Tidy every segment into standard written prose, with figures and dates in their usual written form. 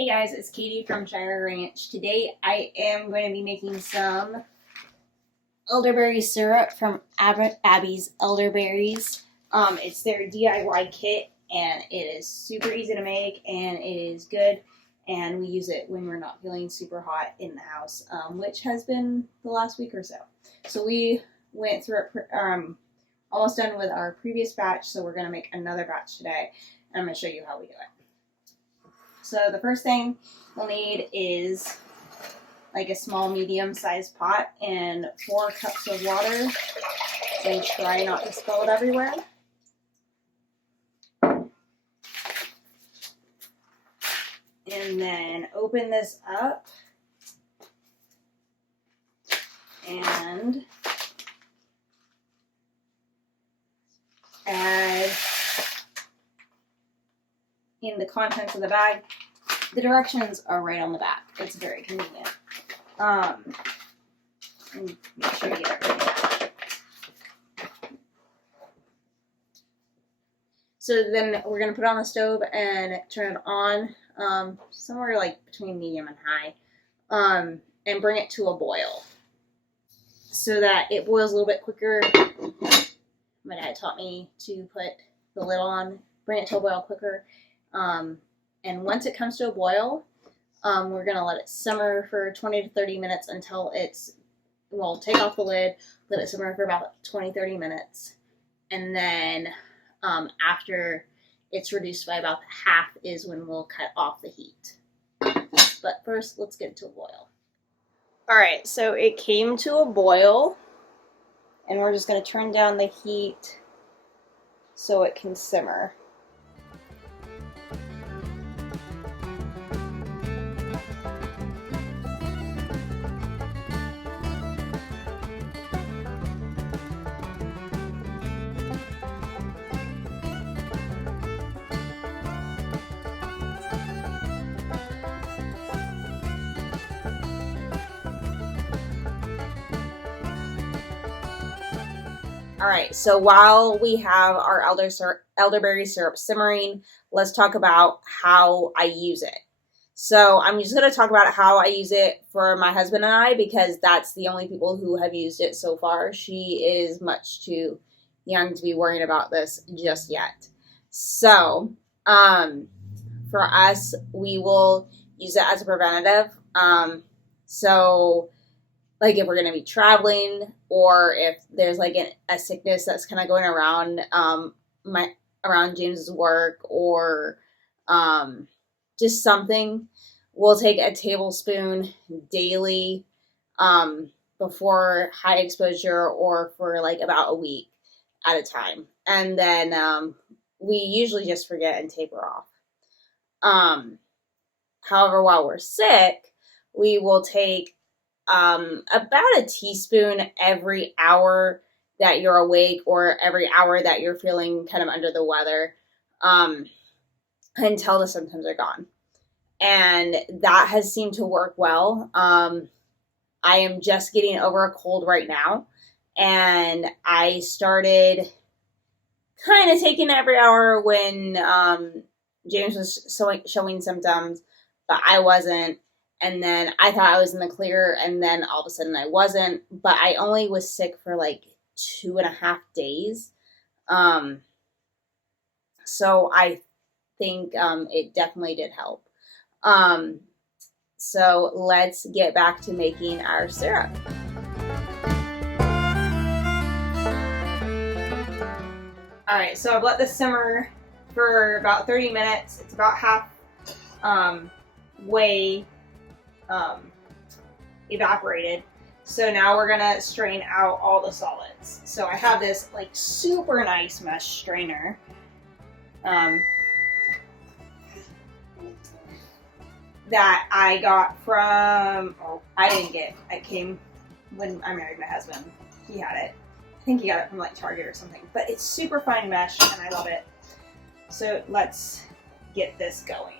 Hey guys, it's Katie from Shire Ranch. Today I am going to be making some elderberry syrup from Abby's Elderberries. It's their DIY kit and it is super easy to make and it is good, and we use it when we're not feeling super hot in the house, which has been the last week or so. So we went through it, almost done with our previous batch, so we're going to make another batch today and I'm going to show you how we do it. So the first thing we'll need is like a small medium-sized pot and 4 cups of water, and try not to spill it everywhere. And then open this up and add in the contents of the bag. The directions are right on the back. It's very convenient. And make sure you get everything out. So then we're going to put it on the stove and turn it on, somewhere like between medium and high, and bring it to a boil so that it boils a little bit quicker. My dad taught me to put the lid on, bring it to a boil quicker. And once it comes to a boil, we're going to let it simmer for 20 to 30 minutes until we'll take off the lid, let it simmer for about 20-30 minutes. And then after it's reduced by about half is when we'll cut off the heat. But first, let's get it to a boil. Alright, so it came to a boil, and we're just going to turn down the heat so it can simmer. Alright, so while we have our elderberry syrup simmering, let's talk about how I use it. So I'm just going to talk about how I use it for my husband and I, because that's the only people who have used it so far. She is much too young to be worrying about this just yet. So for us, we will use it as a preventative. Like if we're going to be traveling, or if there's like a sickness that's kind of going around around James's work, or just something, we'll take a tablespoon daily before high exposure, or for like about a week at a time. And then we usually just forget and taper off. However, while we're sick, we will take about a teaspoon every hour that you're awake, or every hour that you're feeling kind of under the weather, until the symptoms are gone. And that has seemed to work well. I am just getting over a cold right now, and I started kind of taking it every hour when James was showing symptoms, but I wasn't. And then I thought I was in the clear, and then all of a sudden I wasn't. But I only was sick for like 2.5 days. So I think it definitely did help. So let's get back to making our syrup. Alright, so I've let this simmer for about 30 minutes. It's about half way evaporated. So now we're gonna strain out all the solids. So I have this like super nice mesh strainer. That I got from, I didn't get, it came when I married my husband. He had it. I think he got it from like Target or something. But it's super fine mesh and I love it. So let's get this going.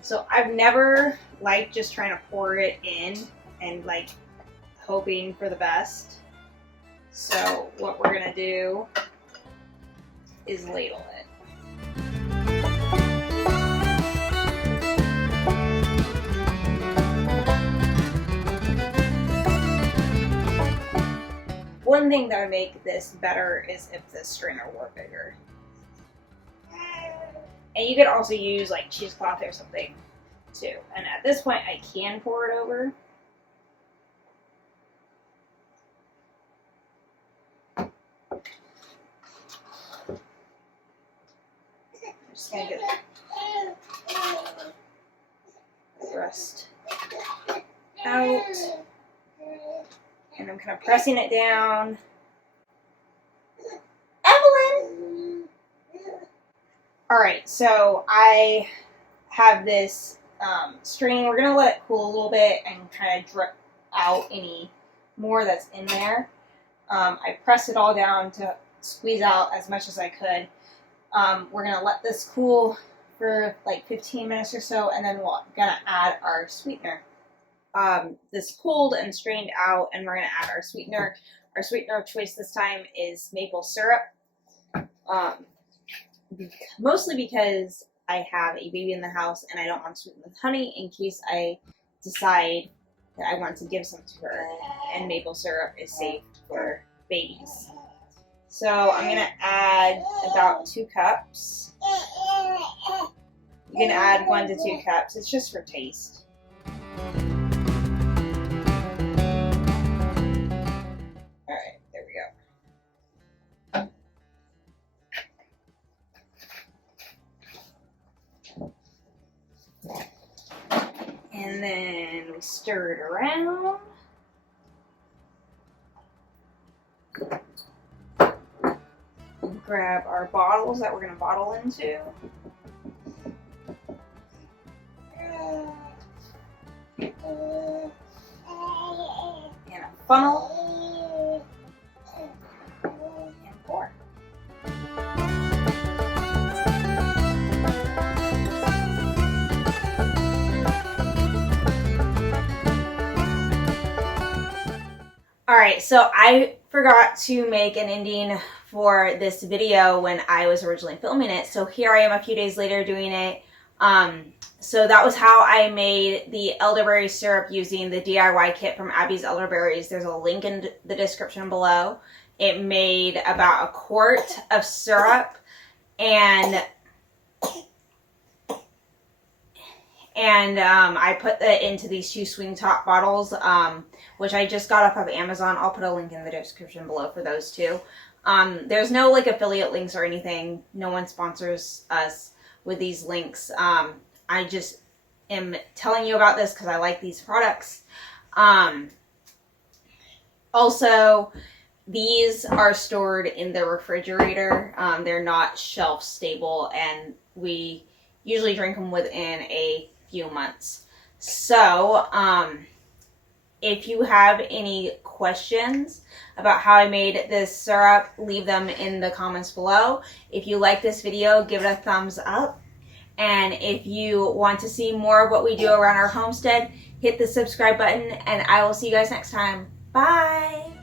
So I've never liked just trying to pour it in and like hoping for the best. So what we're gonna do is ladle it. one thing that would make this better is if the strainer were bigger. And you could also use like cheesecloth or something too. And at this point, I can pour it over. I'm just gonna get the rest out. And I'm kind of pressing it down. Evelyn! Alright, so I have this strain. We're going to let it cool a little bit and kind of drip out any more that's in there. I pressed it all down to squeeze out as much as I could. We're going to let this cool for like 15 minutes or so, and then we're going to add our sweetener. This cooled and strained out, and we're going to add our sweetener. Our sweetener of choice this time is maple syrup. Mostly because I have a baby in the house and I don't want to sweeten with honey in case I decide that I want to give some to her, and maple syrup is safe for babies. So I'm going to add about 2 cups. You can add 1 to 2 cups. It's just for taste. Alright, there we go. And then we stir it around. Grab our bottles that we're going to bottle into. And a funnel. And pour. Alright, so I forgot to make an ending for this video when I was originally filming it, so here I am a few days later doing it. So that was how I made the elderberry syrup using the DIY kit from Abby's Elderberries. There's a link in the description below. It made about 1 quart of syrup, and I put that into these 2 swing top bottles, which I just got off of Amazon. I'll put a link in the description below for those 2. There's no like affiliate links or anything. No one sponsors us with these links. I just am telling you about this because I like these products. Also, these are stored in the refrigerator. They're not shelf stable, and we usually drink them within a few months. So, if you have any questions about how I made this syrup, leave them in the comments below. If you like this video, give it a thumbs up. And if you want to see more of what we do around our homestead, hit the subscribe button, and I will see you guys next time. Bye!